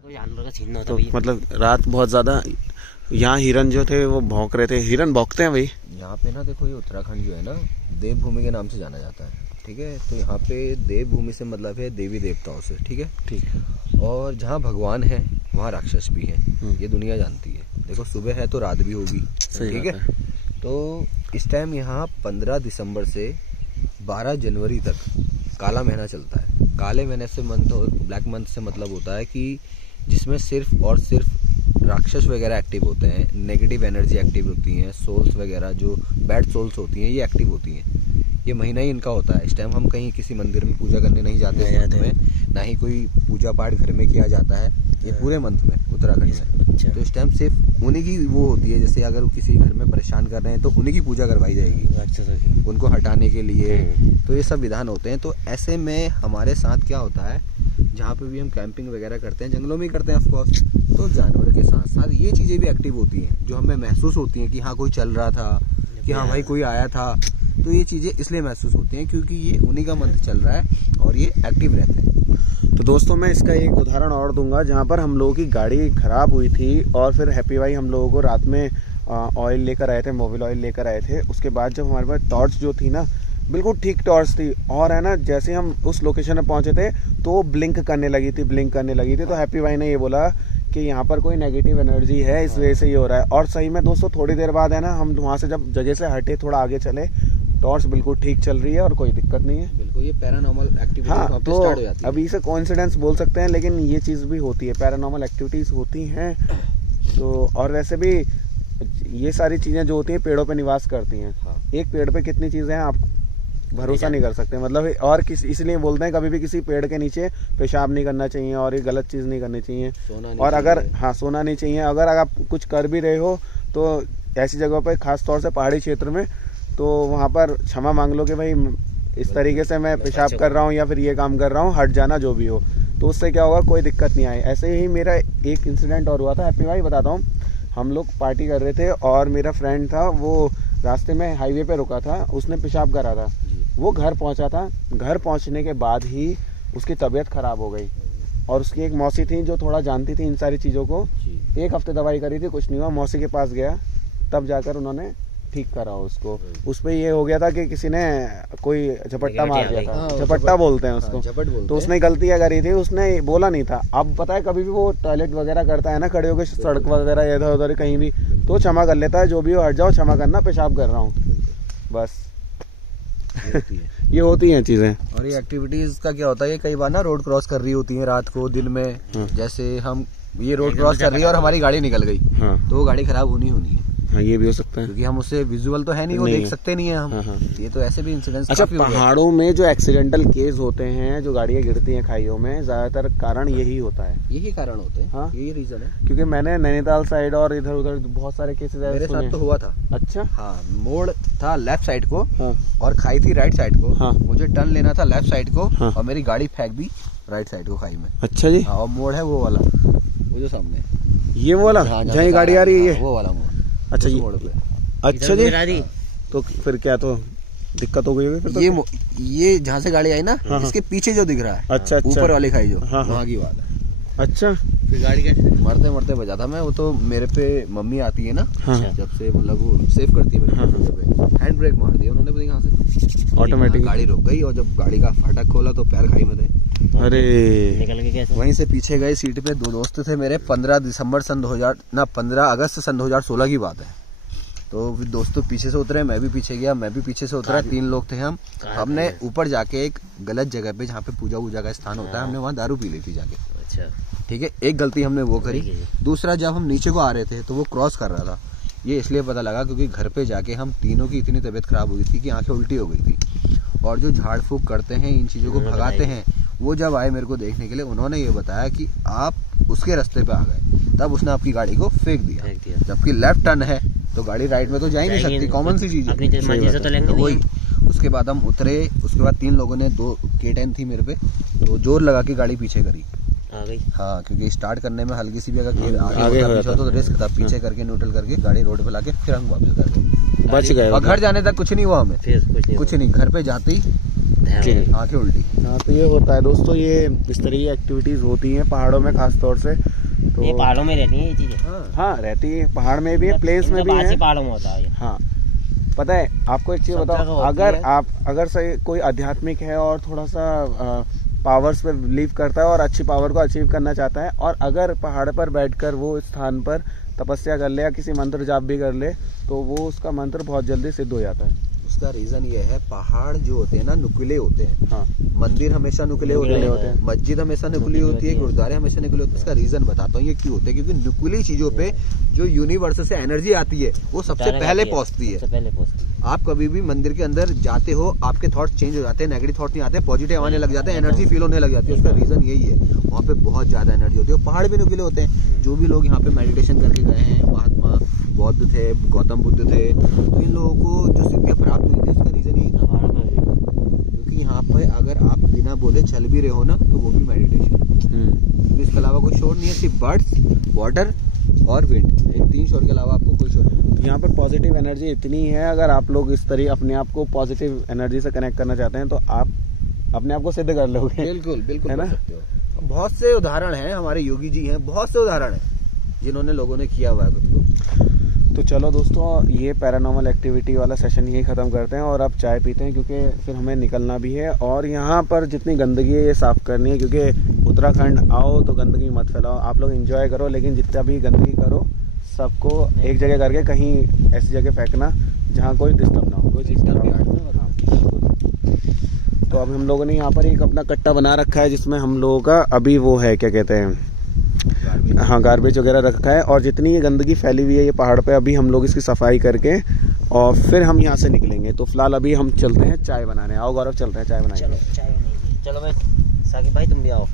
जानवर का छीनना होता तो है मतलब रात बहुत ज्यादा यहाँ हिरन जो थे वो भौंक रहे थे। हिरन भौंकते हैं भाई यहाँ पे ना। देखो ये उत्तराखंड जो है ना देवभूमि के नाम से जाना जाता है, ठीक है। तो यहाँ पे देवभूमि से मतलब है देवी देवताओं से, ठीक है। ठीक। और जहाँ भगवान है वहाँ राक्षस भी है, ये दुनिया जानती है। देखो सुबह है तो रात भी होगी, ठीक है। तो इस टाइम यहाँ 15 दिसंबर से 12 जनवरी तक काला महीना चलता है। काले महीने से ब्लैक मंथ से मतलब होता है कि जिसमें सिर्फ और सिर्फ राक्षस वगैरह एक्टिव होते हैं, नेगेटिव एनर्जी एक्टिव होती हैं, सोल्स वगैरह जो बैड सोल्स होती हैं ये एक्टिव होती हैं। ये महीना ही इनका होता है। इस टाइम हम कहीं किसी मंदिर में पूजा करने नहीं जाते हैं मंथ में, ना ही कोई पूजा पाठ घर में किया जाता है ये पूरे मंथ में उत्तराखंड में। तो इस टाइम सिर्फ उन्हीं की वो होती है, जैसे अगर किसी घर में परेशान कर रहे हैं तो उन्हीं की पूजा करवाई जाएगी उनको हटाने के लिए। तो ये सब विधान होते हैं। तो ऐसे में हमारे साथ क्या होता है, जहाँ पे भी हम कैंपिंग वगैरह करते हैं, जंगलों में ही करते हैं ऑफकोर्स, तो जानवर के साथ साथ ये चीज़ें भी एक्टिव होती हैं जो हमें महसूस होती हैं कि हाँ कोई चल रहा था, कि हाँ भाई कोई आया था। तो ये चीज़ें इसलिए महसूस होती हैं क्योंकि ये उन्हीं का मंथ चल रहा है और ये एक्टिव रहते हैं। तो दोस्तों मैं इसका एक उदाहरण और दूंगा, जहाँ पर हम लोगों की गाड़ी खराब हुई थी और फिर हैप्पी भाई हम लोगों को रात में ऑयल लेकर आए थे, मोबिल ऑयल लेकर आए थे। उसके बाद जब हमारे पास टॉर्च जो थी ना बिल्कुल ठीक टॉर्च थी, और है ना जैसे हम उस लोकेशन में पहुंचे थे तो ब्लिंक करने लगी थी। तो हैप्पी भाई ने ये बोला कि यहाँ पर कोई नेगेटिव एनर्जी है, इस वजह से ये हो रहा है। और सही में दोस्तों थोड़ी देर बाद है ना हम वहाँ से जब जगह से हटे थोड़ा आगे चले, टॉर्च बिल्कुल ठीक चल रही है और कोई दिक्कत नहीं है। बिल्कुल ये पैरानॉर्मल एक्टिविटी हाँ, तो स्टार्ट हो जाती है। अभी से कोइंसिडेंस बोल सकते हैं, लेकिन ये चीज़ भी होती है, पैरानॉर्मल एक्टिविटीज होती हैं। तो और वैसे भी ये सारी चीज़ें जो होती हैं पेड़ों पे निवास करती हैं। एक पेड़ पे कितनी चीज़ें हैं आप भरोसा नहीं कर सकते, मतलब। और इसलिए बोलते हैं कभी भी किसी पेड़ के नीचे पेशाब नहीं करना चाहिए और ये गलत चीज़ नहीं करनी चाहिए। और अगर सोना नहीं चाहिए। अगर आप कुछ कर भी रहे हो तो ऐसी जगहों पर, खास तौर से पहाड़ी क्षेत्र में, तो वहाँ पर क्षमा मांग लो कि भाई इस तरीके से मैं पेशाब कर रहा हूँ या फिर ये काम कर रहा हूँ, हट जाना जो भी हो। तो उससे क्या होगा, कोई दिक्कत नहीं आई। ऐसे ही मेरा एक इंसिडेंट और हुआ था, हैप्पी भाई बताता हूँ। हम लोग पार्टी कर रहे थे और मेरा फ्रेंड था, वो रास्ते में हाईवे पे रुका था, उसने पेशाब करा था। वो घर पहुंचा था, घर पहुंचने के बाद ही उसकी तबीयत खराब हो गई। और उसकी एक मौसी थी जो थोड़ा जानती थी इन सारी चीज़ों को। 1 हफ्ते दवाई करी थी, कुछ नहीं हुआ। मौसी के पास गया, तब जाकर उन्होंने ठीक करा उसको। उस पे ये हो गया था कि किसी ने कोई झपट्टा मार दिया था। झपट्टा बोलते हैं उसको। तो उसने गलती क्या करी थी, उसने बोला नहीं था। अब पता है कभी भी वो टॉयलेट वगैरह करता है ना खड़े होकर सड़क वगैरह इधर उधर कहीं भी, तो क्षमा कर लेता है, जो भी हो हट जाओ, क्षमा करना, पेशाब कर रहा हूँ, बस। ये होती हैं चीजें। और ये एक्टिविटीज का क्या होता है, कई बार ना रोड क्रॉस कर रही होती है रात को, दिन में। जैसे हम ये रोड क्रॉस कर रही है और हमारी गाड़ी निकल गई, तो वो गाड़ी खराब होनी है। हाँ, ये भी हो सकता है क्योंकि हम उससे विजुअल तो है नहीं, वो देख सकते नहीं है हम। ये तो ऐसे भी इंसिडेंट्स। अच्छा, पहाड़ों में जो एक्सीडेंटल केस होते हैं, जो गाड़ियां गिरती हैं खाइयों में, ज्यादातर कारण यही होता है। यही कारण होते हैं। हाँ, यही रीजन है। क्योंकि मैंने नैनीताल साइड और इधर उधर बहुत सारे केसेस मेरे साथ तो हुआ था। अच्छा। हाँ, मोड़ था लेफ्ट साइड को और खाई थी राइट साइड को। मुझे टर्न लेना था लेफ्ट साइड को और मेरी गाड़ी फेंक दी राइट साइड को खाई में। अच्छा जी। और मोड़ है वो वाला, वो जो सामने, ये वाला जहाँ ये गाड़ी आ रही है, वो वाला मोड़। अच्छा जी, मोड़ पे। अच्छा जी। तो फिर क्या, तो दिक्कत हो गई होगी फिर तो? ये जहाँ से गाड़ी आई ना, इसके पीछे जो दिख रहा है, अच्छा, ऊपर वाली खाई जो, वहाँ की बात है। अच्छा। फिर गाड़ी कैसे मरते मरते बचा था मैं। वो तो मेरे पे मम्मी आती है ना, जब से मतलब वो सेव करती है मेरे पे, हैंड ब्रेक मार दिया उन्होंने, कहाँ से ऑटोमेटिक गाड़ी रुक गई। और जब गाड़ी का फाटक खोला तो पैर खाई में थे। अरे निकल के कैसे? वहीं से पीछे गए सीट पे 2 दोस्त थे मेरे। 15 अगस्त सन 2016 की बात है। तो फिर दोस्तों पीछे से उतरे, मैं भी पीछे गया, मैं भी पीछे से उतरा, 3 लोग थे हम। हमने ऊपर जाके एक गलत जगह पे, जहाँ पे पूजा वूजा का स्थान होता है, हमने वहाँ दारू पी ली थी जाके। अच्छा, ठीक है, एक गलती हमने वो करी। दूसरा, जब हम नीचे को आ रहे थे तो वो क्रॉस कर रहा था। ये इसलिए पता लगा क्योंकि घर पे जाके हम तीनों की इतनी तबीयत खराब हुई थी कि आंखें उल्टी हो गई थी। और जो झाड़ फूक करते हैं, इन चीज़ों को भगाते हैं, वो जब आए मेरे को देखने के लिए, उन्होंने ये बताया कि आप उसके रास्ते पे आ गए, तब उसने आपकी गाड़ी को फेंक दिया। जबकि लेफ्ट टर्न है तो गाड़ी राइट में तो जा ही नहीं सकती, कॉमन सी चीज है। तो वही, उसके बाद हम उतरे। उसके बाद 3 लोगों ने, 2 K10 थी मेरे पे, तो जोर लगा के गाड़ी पीछे करी। आ गई। हाँ, क्योंकि स्टार्ट करने में हल्की सी भी अगर आगे होता तो रिस्क था। पीछे करके न्यूट्रल करके गाड़ी रोड पे लाके फिर हम वापस कर गए, बच गए। और घर जाने तक कुछ नहीं हुआ हमें, कुछ नहीं। घर पे जाते ही ध्यान। आंखें उल्टी। हाँ, तो ये होता है दोस्तों, ये इस तरह की एक्टिविटीज होती हैं पहाड़ों में खास तौर से। तो ये पहाड़ों में रहती है ये चीजें। हाँ रहती है, पहाड़ में भी है, प्लेन्स में भी है। पहाड़ों में होता है ये। हाँ, पता है आपको एक चीज सब बताओ, जगह होती अगर है। आप अगर सही कोई आध्यात्मिक है और थोड़ा सा पावर्स पे बिलीव करता है और अच्छी पावर को अचीव करना चाहता है, और अगर पहाड़ पर बैठकर वो स्थान पर तपस्या कर ले या किसी मंत्र जाप भी कर ले, तो वो उसका मंत्र बहुत जल्दी सिद्ध हो जाता है। उसका रीजन ये है, पहाड़ जो होते हैं ना नुकीले होते हैं। हाँ, मंदिर हमेशा नुकीले होते होते हैं, हैं। मस्जिद हमेशा नुकीली होती है, गुरुद्वारे हमेशा नुकीले होते हैं। इसका रीजन बताता हूँ ये क्यों होता है। क्योंकि नुकीली चीजों पे जो यूनिवर्स से एनर्जी आती है वो सबसे पहले पहुंचती है। सबसे पहले पहुंचती है। आप कभी भी मंदिर के अंदर जाते हो, आपके थॉट्स चेंज हो जाते हैं, नेगेटिव थॉट्स नहीं आते, पॉजिटिव आने लग जाते हैं, एनर्जी फील होने लग जाती है। उसका रीजन यही है, वहाँ पे बहुत ज्यादा एनर्जी होती है। पहाड़ भी नुकीले होते हैं। जो भी लोग यहाँ पे मेडिटेशन करके गए हैं, महात्मा बौद्ध थे, गौतम बुद्ध थे, तो इन लोगों को जो सिद्धियां प्राप्त हुई थी उसका रीजन यही था। क्योंकि यहाँ पे अगर आप बिना बोले चल भी रहे हो ना, तो वो भी मेडिटेशन है। क्योंकि इसके अलावा कोई शोर नहीं है, सिर्फ बर्ड्स, वाटर और विंड, इन 3 शोर के अलावा आपको कोई शोर नहीं। यहाँ पर पॉजिटिव एनर्जी इतनी है, अगर आप लोग इस तरह अपने आप को पॉजिटिव एनर्जी से कनेक्ट करना चाहते हैं तो आप अपने आप को सिद्ध कर लोगे। बिल्कुल बिल्कुल है ना? कर सकते हो। बहुत से उदाहरण हैं, हमारे योगी जी हैं, बहुत से उदाहरण हैं जिन्होंने लोगों ने किया हुआ है खुद को। तो चलो दोस्तों, ये पैरानॉर्मल एक्टिविटी वाला सेशन यही ख़त्म करते हैं और अब चाय पीते हैं, क्योंकि फिर हमें निकलना भी है। और यहाँ पर जितनी गंदगी है ये साफ़ करनी है, क्योंकि उत्तराखंड आओ तो गंदगी मत फैलाओ। आप लोग एंजॉय करो, लेकिन जितना भी गंदगी करो सबको एक जगह करके कहीं ऐसी जगह फेंकना जहाँ कोई डिस्टर्ब ना हो, कोई चीज़ ना हो। तो अब हम लोगों ने यहाँ पर एक अपना कट्टा बना रखा है, जिसमें हम लोगों का अभी वो है, क्या कहते हैं, हाँ, गार्बेज वगैरह रखा है। और जितनी ये गंदगी फैली हुई है ये पहाड़ पे, अभी हम लोग इसकी सफाई करके और फिर हम यहाँ से निकलेंगे। तो फिलहाल अभी हम चलते हैं चाय बनाने। आओ गौरव, चलते हैं चाय बनाने। चलो चाय बनाएंगे। चलो भाई साकिब भाई तुम भी आओ।